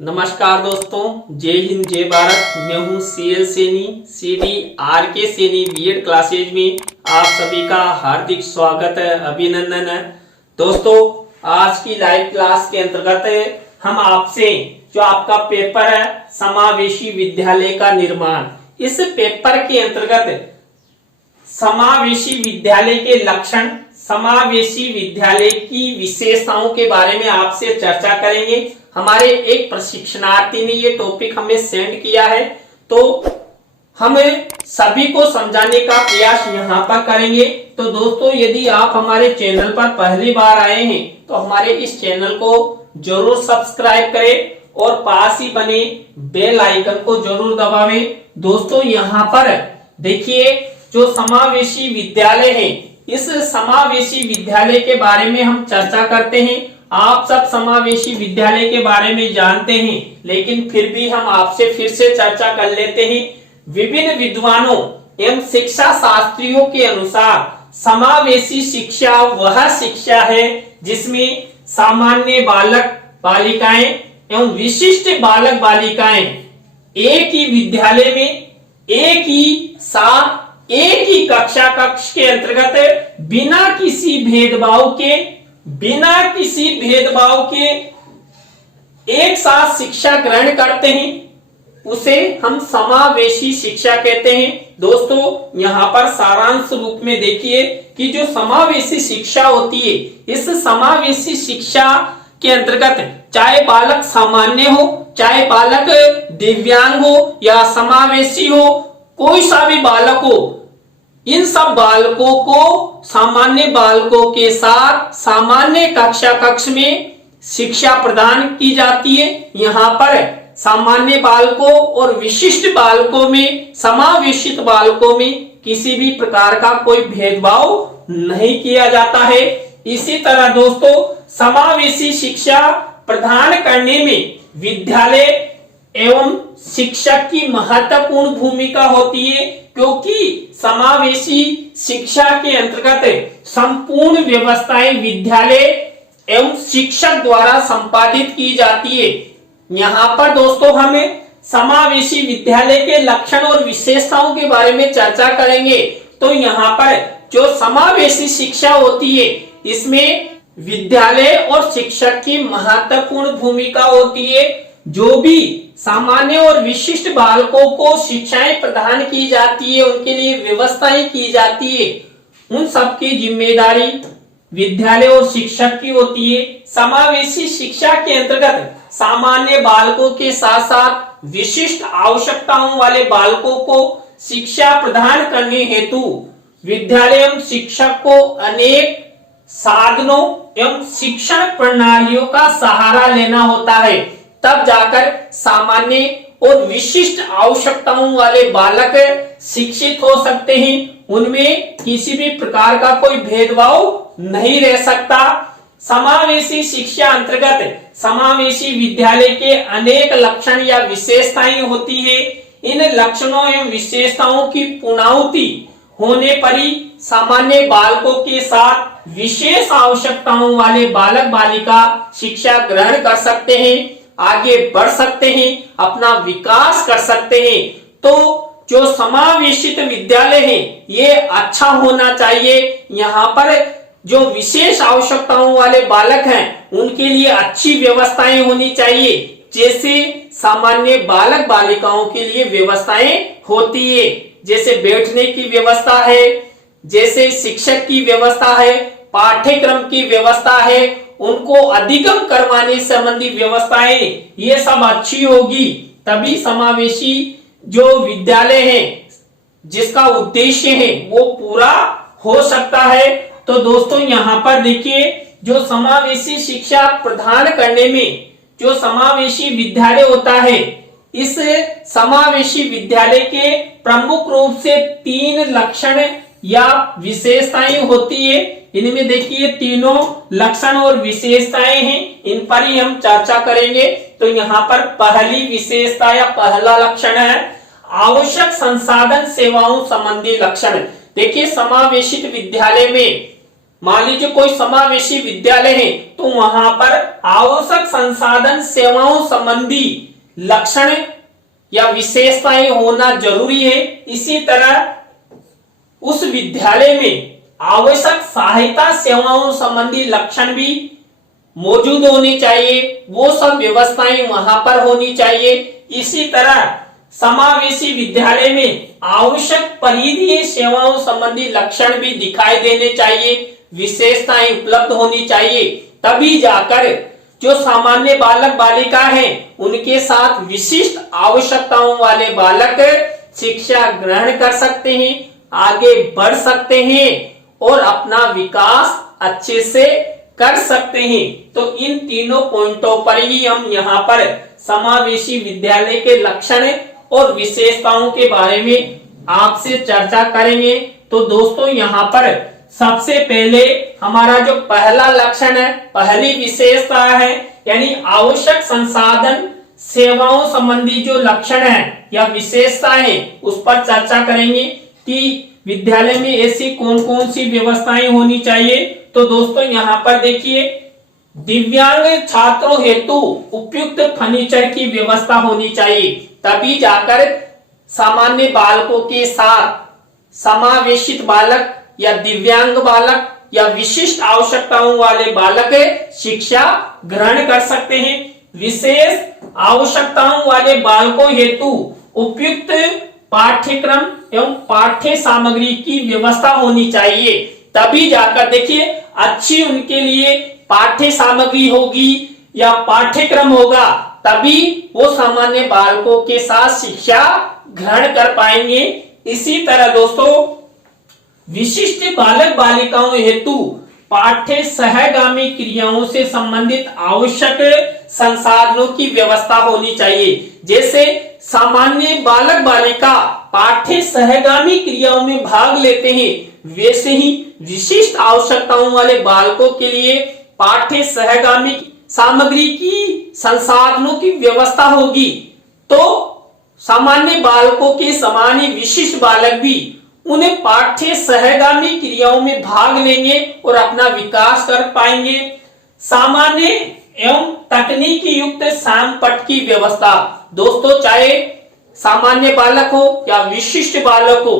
नमस्कार दोस्तों, जय हिंद जय भारत। मैं हूं C L Saini, C D R K Saini B Ed classes में आप सभी का हार्दिक स्वागत है, अभिनंदन है। दोस्तों, आज की लाइव क्लास के अंतर्गत हम आपसे जो आपका पेपर है समावेशी विद्यालय का निर्माण, इस पेपर के अंतर्गत समावेशी विद्यालय के लक्षण, समावेशी विद्यालय की विशेषताओं के बारे में आपसे चर्चा करेंगे। हमारे एक प्रशिक्षणार्थी ने ये टॉपिक हमें सेंड किया है, तो हम सभी को समझाने का प्रयास यहाँ पर करेंगे। तो दोस्तों, यदि आप हमारे चैनल पर पहली बार आए हैं तो हमारे इस चैनल को जरूर सब्सक्राइब करें और पास ही बने बेल आइकन को जरूर दबावें। दोस्तों, यहाँ पर देखिए, जो समावेशी विद्यालय है, इस समावेशी विद्यालय के बारे में हम चर्चा करते हैं। आप सब समावेशी विद्यालय के बारे में जानते हैं, लेकिन फिर भी हम आपसे फिर से चर्चा कर लेते हैं। विभिन्न विद्वानों एवं शिक्षा शास्त्रियों के अनुसार समावेशी शिक्षा वह शिक्षा है जिसमें सामान्य बालक बालिकाएं एवं विशिष्ट बालक बालिकाएं एक ही विद्यालय में एक ही साथ एक ही कक्ष के अंतर्गत बिना किसी भेदभाव के एक साथ शिक्षा ग्रहण करते हैं, उसे हम समावेशी शिक्षा कहते हैं। दोस्तों, यहाँ पर सारांश रूप में देखिए कि जो समावेशी शिक्षा होती है, इस समावेशी शिक्षा के अंतर्गत चाहे बालक सामान्य हो, चाहे बालक दिव्यांग हो या समावेशी हो, कोई सा भी बालक हो, इन सब बालकों को सामान्य बालकों के साथ सामान्य कक्ष में शिक्षा प्रदान की जाती है। यहाँ पर सामान्य बालकों और विशिष्ट बालकों में, समावेशित बालकों में किसी भी प्रकार का कोई भेदभाव नहीं किया जाता है। इसी तरह दोस्तों, समावेशी शिक्षा प्रदान करने में विद्यालय एवं शिक्षक की महत्वपूर्ण भूमिका होती है, क्योंकि समावेशी शिक्षा के अंतर्गत संपूर्ण व्यवस्थाएं विद्यालय एवं शिक्षक द्वारा संपादित की जाती है। यहाँ पर दोस्तों, हम समावेशी विद्यालय के लक्षण और विशेषताओं के बारे में चर्चा करेंगे। तो यहाँ पर जो समावेशी शिक्षा होती है, इसमें विद्यालय और शिक्षक की महत्वपूर्ण भूमिका होती है। जो भी सामान्य और विशिष्ट बालकों को शिक्षाएं प्रदान की जाती है, उनके लिए व्यवस्थाएं की जाती है, उन सबकी जिम्मेदारी विद्यालय और शिक्षक की होती है। समावेशी शिक्षा के अंतर्गत सामान्य बालकों के साथ साथ विशिष्ट आवश्यकताओं वाले बालकों को शिक्षा प्रदान करने हेतु विद्यालय एवं शिक्षक को अनेक साधनों एवं शिक्षण प्रणालियों का सहारा लेना होता है, तब जाकर सामान्य और विशिष्ट आवश्यकताओं वाले बालक शिक्षित हो सकते हैं। उनमें किसी भी प्रकार का कोई भेदभाव नहीं रह सकता। समावेशी शिक्षा अंतर्गत समावेशी विद्यालय के अनेक लक्षण या विशेषताएं होती है। इन लक्षणों एवं विशेषताओं की पूर्णाहुति होने पर ही सामान्य बालकों के साथ विशेष आवश्यकताओं वाले बालक बालिका शिक्षा ग्रहण कर सकते हैं, आगे बढ़ सकते हैं, अपना विकास कर सकते हैं। तो जो समावेशित विद्यालय है, ये अच्छा होना चाहिए। यहाँ पर जो विशेष आवश्यकताओं वाले बालक हैं, उनके लिए अच्छी व्यवस्थाएं होनी चाहिए, जैसे सामान्य बालक बालिकाओं के लिए व्यवस्थाएं होती है, जैसे बैठने की व्यवस्था है, जैसे शिक्षक की व्यवस्था है, पाठ्यक्रम की व्यवस्था है, उनको अधिगम करवाने संबंधी व्यवस्थाएं, ये सब अच्छी होगी, तभी समावेशी जो विद्यालय है जिसका उद्देश्य है वो पूरा हो सकता है। तो दोस्तों, यहाँ पर देखिए, जो समावेशी शिक्षा प्रदान करने में जो समावेशी विद्यालय होता है, इस समावेशी विद्यालय के प्रमुख रूप से 3 लक्षण या विशेषताएं होती है। इनमें देखिए तीनों लक्षण और विशेषताएं हैं, इन पर ही हम चर्चा करेंगे। तो यहाँ पर पहली विशेषता या पहला लक्षण है आवश्यक संसाधन सेवाओं संबंधी लक्षण। देखिए, समावेशित विद्यालय में मान लीजिए कोई समावेशी विद्यालय है तो वहां पर आवश्यक संसाधन सेवाओं संबंधी लक्षण या विशेषताएं होना जरूरी है। इसी तरह उस विद्यालय में आवश्यक सहायता सेवाओं संबंधी लक्षण भी मौजूद होनी चाहिए, वो सब व्यवस्थाएं वहां पर होनी चाहिए। इसी तरह समावेशी विद्यालय में आवश्यक परिधीय सेवाओं संबंधी लक्षण भी दिखाई देने चाहिए, विशेषताएं उपलब्ध होनी चाहिए, तभी जाकर जो सामान्य बालक बालिका हैं उनके साथ विशिष्ट आवश्यकताओं वाले बालक शिक्षा ग्रहण कर सकते हैं, आगे बढ़ सकते हैं और अपना विकास अच्छे से कर सकते हैं। तो इन तीनों पॉइंटों पर ही हम यहाँ पर समावेशी विद्यालय के लक्षण और विशेषताओं के बारे में आपसे चर्चा करेंगे। तो दोस्तों यहाँ पर सबसे पहले हमारा जो पहला लक्षण है, पहली विशेषता है, यानी आवश्यक संसाधन सेवाओं संबंधी जो लक्षण है या विशेषता है उस पर चर्चा करेंगे कि विद्यालय में ऐसी कौन कौन सी व्यवस्थाएं होनी चाहिए। तो दोस्तों यहाँ पर देखिए, दिव्यांग छात्रों हेतु उपयुक्त फर्नीचर की व्यवस्था होनी चाहिए, तभी जाकर सामान्य बालकों के साथ समावेशित बालक या दिव्यांग बालक या विशिष्ट आवश्यकताओं वाले बालक शिक्षा ग्रहण कर सकते हैं। विशेष आवश्यकताओं वाले बालकों हेतु उपयुक्त पाठ्यक्रम एवं पाठ्य सामग्री की व्यवस्था होनी चाहिए, तभी जाकर देखिए अच्छी उनके लिए पाठ्य सामग्री होगी या पाठ्यक्रम होगा, तभी वो सामान्य बालकों के साथ शिक्षा ग्रहण कर पाएंगे। इसी तरह दोस्तों विशिष्ट बालक बालिकाओं हेतु पाठ्य सहगामी क्रियाओं से संबंधित आवश्यक संसाधनों की व्यवस्था होनी चाहिए। जैसे सामान्य बालक बालिका पाठ्य सहगामी क्रियाओं में भाग लेते हैं, वैसे ही विशिष्ट आवश्यकताओं वाले बालकों के लिए पाठ्य सहगामी सामग्री की संसाधनों की व्यवस्था होगी। तो सामान्य बालकों के समान ही विशिष्ट बालक भी उन्हें पाठ्य सहगामी क्रियाओं में भाग लेंगे और अपना विकास कर पाएंगे। सामान्य एवं तकनीकी युक्त श्यामपट्ट की व्यवस्था, दोस्तों चाहे सामान्य बालक हो या विशिष्ट बालक हो,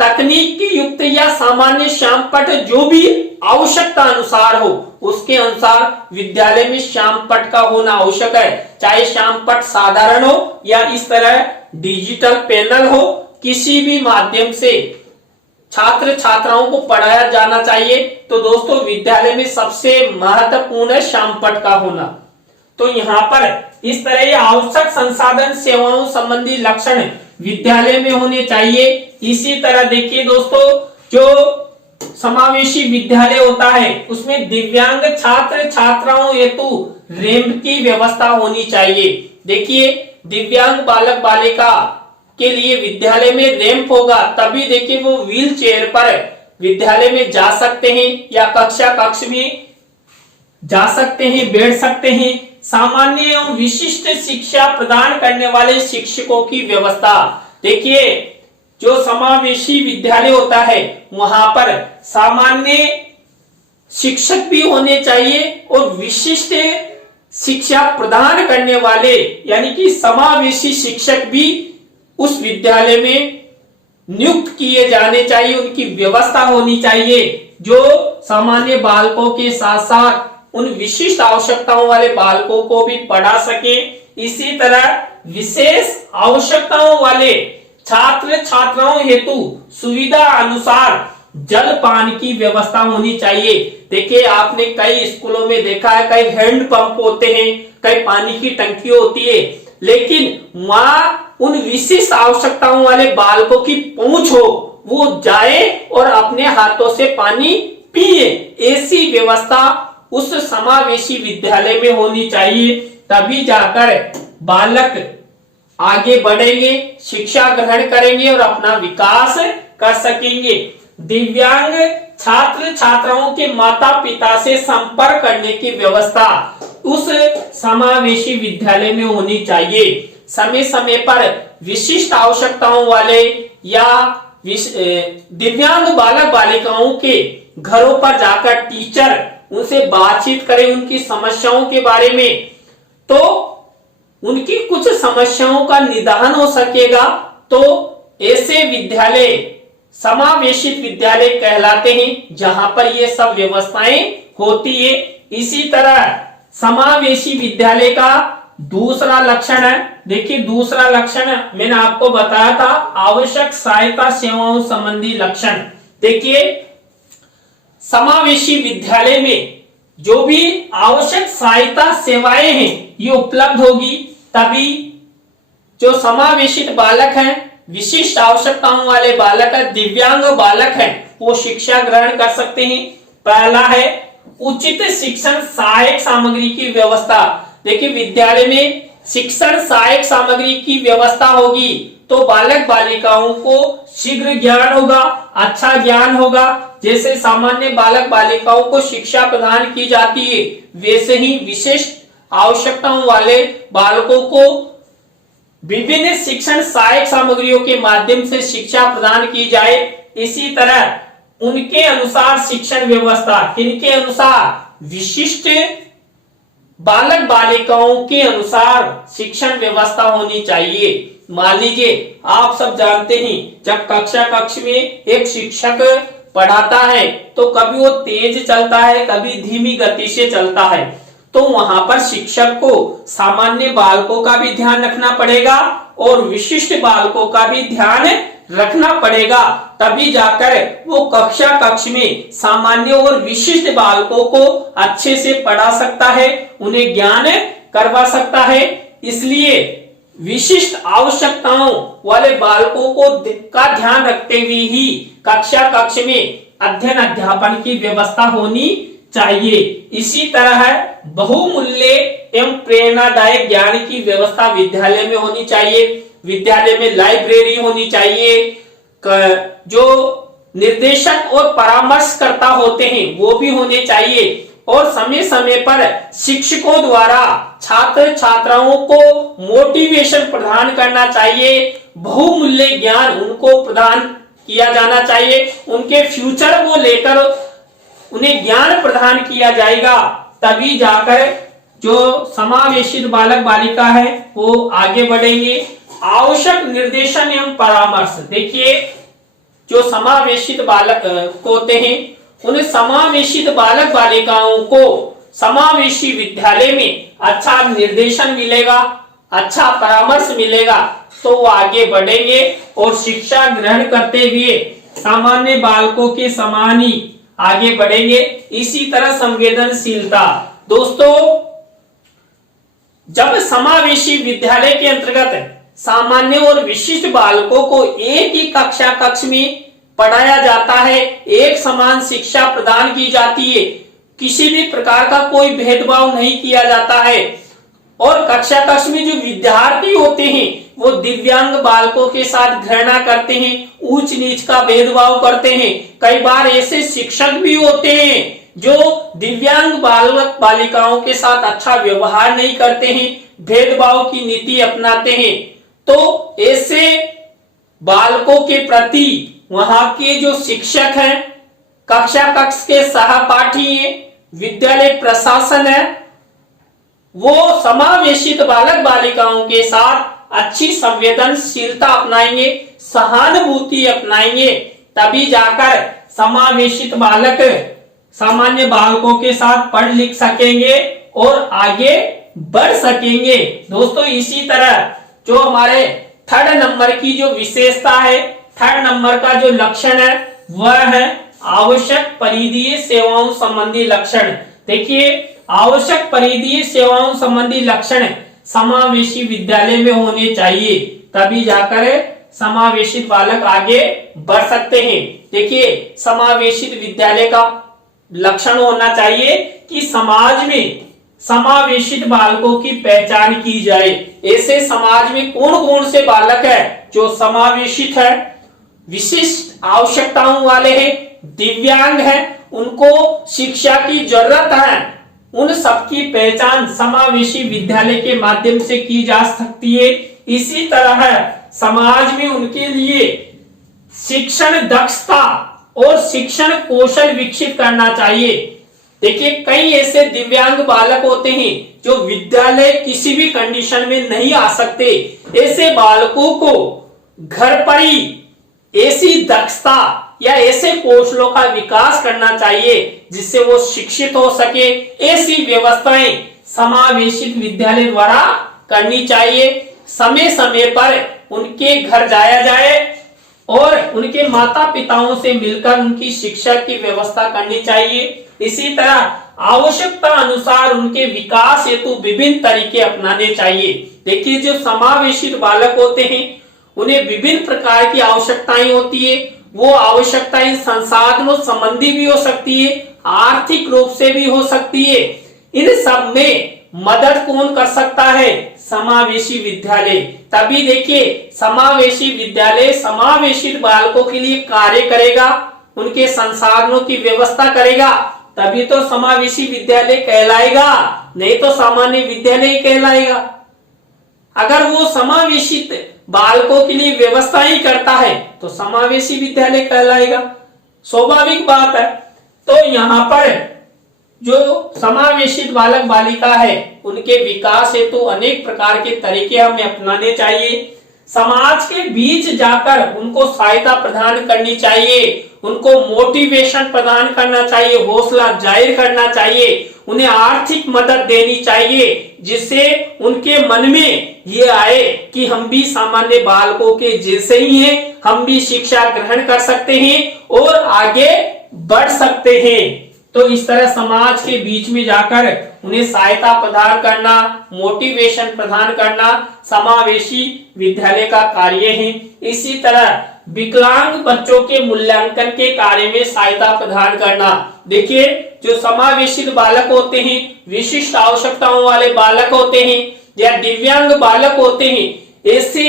तकनीकी युक्त या सामान्य श्यामपट्ट जो भी आवश्यकता अनुसार हो उसके अनुसार विद्यालय में श्यामपट्ट का होना आवश्यक है। चाहे श्यामपट्ट साधारण हो या इस तरह डिजिटल पैनल हो, किसी भी माध्यम से छात्र छात्राओं को पढ़ाया जाना चाहिए। तो दोस्तों विद्यालय में सबसे महत्वपूर्ण है श्यामपट्ट का होना। तो यहाँ पर इस तरह आवश्यक संसाधन सेवाओं संबंधी लक्षण विद्यालय में होने चाहिए। इसी तरह देखिए दोस्तों, जो समावेशी विद्यालय होता है उसमें दिव्यांग छात्र छात्राओं हेतु रैंप की व्यवस्था होनी चाहिए। देखिए दिव्यांग बालक बालिका के लिए विद्यालय में रैंप होगा, तभी देखिए वो व्हील चेयर पर विद्यालय में जा सकते हैं या कक्षा कक्ष में जा सकते हैं, बैठ सकते हैं। सामान्य एवं विशिष्ट शिक्षा प्रदान करने वाले शिक्षकों की व्यवस्था, देखिए जो समावेशी विद्यालय होता है वहां पर सामान्य शिक्षक भी होने चाहिए और विशिष्ट शिक्षा प्रदान करने वाले यानी कि समावेशी शिक्षक भी उस विद्यालय में नियुक्त किए जाने चाहिए, उनकी व्यवस्था होनी चाहिए जो सामान्य बालकों के साथ साथ उन विशिष्ट आवश्यकताओं वाले बालकों को भी पढ़ा सके। इसी तरह विशेष आवश्यकताओं वाले छात्र छात्राओं हेतु सुविधा अनुसार जल पान की व्यवस्था होनी चाहिए। देखिए आपने कई स्कूलों में देखा है, कई हैंड पंप होते हैं, कई पानी की टंकी होती है, लेकिन वहां उन विशिष्ट आवश्यकताओं वाले बालकों की पहुंच हो, वो जाए और अपने हाथों से पानी पिए, ऐसी व्यवस्था उस समावेशी विद्यालय में होनी चाहिए, तभी जाकर बालक आगे बढ़ेंगे, शिक्षा ग्रहण करेंगे और अपना विकास कर सकेंगे। दिव्यांग छात्र छात्राओं के माता पिता से संपर्क करने की व्यवस्था उस समावेशी विद्यालय में होनी चाहिए। समय समय पर विशिष्ट आवश्यकताओं वाले या दिव्यांग बालक बालिकाओं के घरों पर जाकर टीचर उनसे बातचीत करें उनकी समस्याओं के बारे में, तो उनकी कुछ समस्याओं का निदान हो सकेगा। तो ऐसे विद्यालय समावेशित विद्यालय कहलाते हैं, जहां पर ये सब व्यवस्थाएं होती है। इसी तरह समावेशी विद्यालय का दूसरा लक्षण है, देखिए दूसरा लक्षण मैंने आपको बताया था, आवश्यक सहायता सेवाओं संबंधी लक्षण। देखिए समावेशी विद्यालय में जो भी आवश्यक सहायता सेवाएं हैं ये उपलब्ध होगी, तभी जो समावेशित बालक हैं, विशिष्ट आवश्यकताओं वाले बालक है, दिव्यांग बालक है, वो शिक्षा ग्रहण कर सकते हैं। पहला है उचित शिक्षण सहायक सामग्री की व्यवस्था। देखिए विद्यालय में शिक्षण सहायक सामग्री की व्यवस्था होगी तो बालक बालिकाओं को शीघ्र ज्ञान होगा, अच्छा ज्ञान होगा। जैसे सामान्य बालक बालिकाओं को शिक्षा प्रदान की जाती है, वैसे ही विशिष्ट आवश्यकताओं वाले बालकों को विभिन्न शिक्षण सहायक सामग्रियों के माध्यम से शिक्षा प्रदान की जाए। इसी तरह उनके अनुसार शिक्षण व्यवस्था, किनके अनुसार, विशिष्ट बालक बालिकाओं के अनुसार शिक्षण व्यवस्था होनी चाहिए। मान लीजिए आप सब जानते हैं जब कक्ष में एक शिक्षक पढ़ाता है तो कभी वो तेज चलता है, कभी धीमी गति से चलता है, तो वहां पर शिक्षक को सामान्य बालकों का भी ध्यान रखना पड़ेगा और विशिष्ट बालकों का भी ध्यान रखना पड़ेगा, तभी जाकर वो कक्ष में सामान्य और विशिष्ट बालकों को अच्छे से पढ़ा सकता है, उन्हें ज्ञान करवा सकता है। इसलिए विशिष्ट आवश्यकताओं वाले बालकों को का ध्यान रखते हुए ही कक्ष में अध्ययन अध्यापन की व्यवस्था होनी चाहिए। इसी तरह बहुमूल्य एवं प्रेरणादायक ज्ञान की व्यवस्था विद्यालय में होनी चाहिए। विद्यालय में लाइब्रेरी होनी चाहिए, जो निर्देशक और परामर्शकर्ता होते हैं वो भी होने चाहिए, और समय समय पर शिक्षकों द्वारा छात्र छात्राओं को मोटिवेशन प्रदान करना चाहिए। बहुमूल्य ज्ञान उनको प्रदान किया जाना चाहिए, उनके फ्यूचर को लेकर उन्हें ज्ञान प्रदान किया जाएगा, तभी जाकर जो समावेशित बालक बालिका है वो आगे बढ़ेंगे। आवश्यक निर्देशन एवं परामर्श, देखिए जो समावेशित बालक होते हैं उन्हें समावेशित बालक बालिकाओं को समावेशी विद्यालय में अच्छा निर्देशन मिलेगा, अच्छा परामर्श मिलेगा, तो वो आगे बढ़ेंगे और शिक्षा ग्रहण करते हुए सामान्य बालकों के समान ही आगे बढ़ेंगे। इसी तरह संवेदनशीलता, दोस्तों जब समावेशी विद्यालय के अंतर्गत सामान्य और विशिष्ट बालकों को एक ही कक्ष में पढ़ाया जाता है, एक समान शिक्षा प्रदान की जाती है, किसी भी प्रकार का कोई भेदभाव नहीं किया जाता है, और कक्ष में जो विद्यार्थी होते हैं वो दिव्यांग बालकों के साथ घृणा करते हैं, ऊंच नीच का भेदभाव करते हैं। कई बार ऐसे शिक्षक भी होते हैं जो दिव्यांग बालक बालिकाओं के साथ अच्छा व्यवहार नहीं करते हैं, भेदभाव की नीति अपनाते हैं। तो ऐसे बालकों के प्रति वहां के जो शिक्षक हैं, कक्ष के सहपाठी हैं, विद्यालय प्रशासन है, वो समावेशित बालक बालिकाओं के साथ अच्छी संवेदनशीलता अपनाएंगे, सहानुभूति अपनाएंगे, तभी जाकर समावेशित बालक सामान्य बालकों के साथ पढ़ लिख सकेंगे और आगे बढ़ सकेंगे। दोस्तों इसी तरह जो हमारे थर्ड नंबर की जो विशेषता है, थर्ड नंबर का जो लक्षण है वह है आवश्यक परिधीय सेवाओं संबंधी लक्षण। देखिए आवश्यक परिधीय सेवाओं संबंधी लक्षण समावेशी विद्यालय में होने चाहिए, तभी जाकर समावेशित बालक आगे बढ़ सकते हैं। देखिए समावेशित विद्यालय का लक्षण होना चाहिए कि समाज में समावेशित बालकों की पहचान की जाए। ऐसे समाज में कौन कौन से बालक है जो समावेशित है, विशिष्ट आवश्यकताओं वाले हैं, दिव्यांग हैं, उनको शिक्षा की जरूरत है, उन सबकी पहचान समावेशी विद्यालय के माध्यम से की जा सकती है। इसी तरह समाज में उनके लिए शिक्षण दक्षता और शिक्षण कौशल विकसित करना चाहिए। देखिए कई ऐसे दिव्यांग बालक होते हैं जो विद्यालय किसी भी कंडीशन में नहीं आ सकते। ऐसे बालकों को घर पर ही ऐसी दक्षता या ऐसे कौशलों का विकास करना चाहिए जिससे वो शिक्षित हो सके। ऐसी व्यवस्थाएं समावेशित विद्यालय द्वारा करनी चाहिए। समय समय पर उनके घर जाया जाए और उनके माता पिताओं से मिलकर उनकी शिक्षा की व्यवस्था करनी चाहिए। इसी तरह आवश्यकता अनुसार उनके विकास हेतु विभिन्न तरीके अपनाने चाहिए। देखिए जो समावेशित बालक होते हैं उन्हें विभिन्न प्रकार की आवश्यकताएं होती है। वो आवश्यकताएं संसाधनों संबंधी भी हो सकती है, आर्थिक रूप से भी हो सकती है। इन सब में मदद कौन कर सकता है? समावेशी विद्यालय। तभी देखिए समावेशी विद्यालय समावेशित बालकों के लिए कार्य करेगा, उनके संसाधनों की व्यवस्था करेगा, तभी तो समावेशी विद्यालय कहलाएगा, नहीं तो सामान्य विद्यालय कहलाएगा। अगर वो समावेशित बालकों के लिए व्यवस्था ही करता है तो समावेशी विद्यालय कहलाएगा, स्वाभाविक बात है। तो यहाँ पर जो समावेशित बालक बालिका है उनके विकास हेतु अनेक प्रकार के तरीके हमें अपनाने चाहिए। समाज के बीच जाकर उनको सहायता प्रदान करनी चाहिए, उनको मोटिवेशन प्रदान करना चाहिए, हौसला जाहिर करना चाहिए, उन्हें आर्थिक मदद देनी चाहिए जिससे उनके मन में ये आए कि हम भी सामान्य बालकों के जैसे ही हैं, हम भी शिक्षा ग्रहण कर सकते हैं और आगे बढ़ सकते हैं। तो इस तरह समाज के बीच में जाकर उन्हें सहायता प्रदान करना, मोटिवेशन प्रदान करना समावेशी विद्यालय का कार्य है। इसी तरह विकलांग बच्चों के मूल्यांकन के कार्य में सहायता प्रदान करना। देखिए जो समावेशित बालक होते हैं, विशिष्ट आवश्यकताओं वाले बालक होते हैं या दिव्यांग बालक होते हैं, ऐसे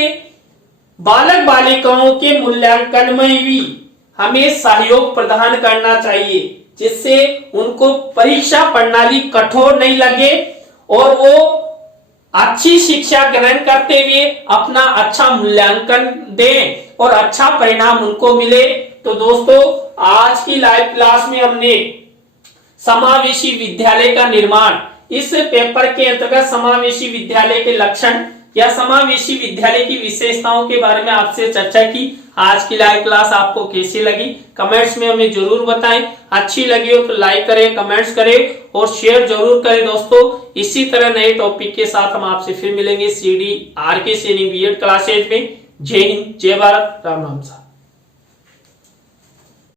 बालक बालिकाओं के मूल्यांकन में भी हमें सहयोग प्रदान करना चाहिए जिससे उनको परीक्षा प्रणाली कठोर नहीं लगे और वो अच्छी शिक्षा ग्रहण करते हुए अपना अच्छा मूल्यांकन दें और अच्छा परिणाम उनको मिले। तो दोस्तों आज की लाइव क्लास में हमने समावेशी विद्यालय का निर्माण, इस पेपर के अंतर्गत समावेशी विद्यालय के लक्षण या समावेशी विद्यालय की विशेषताओं के बारे में आपसे चर्चा की। आज की लाइव क्लास आपको कैसी लगी कमेंट्स में हमें जरूर बताएं। अच्छी लगी हो तो लाइक करें, कमेंट्स करें और शेयर जरूर करें दोस्तों। इसी तरह नए टॉपिक के साथ हम आपसे फिर मिलेंगे CD RK Saini B.Ed classes में। जय हिंद, जय भारत, राम राम साहब।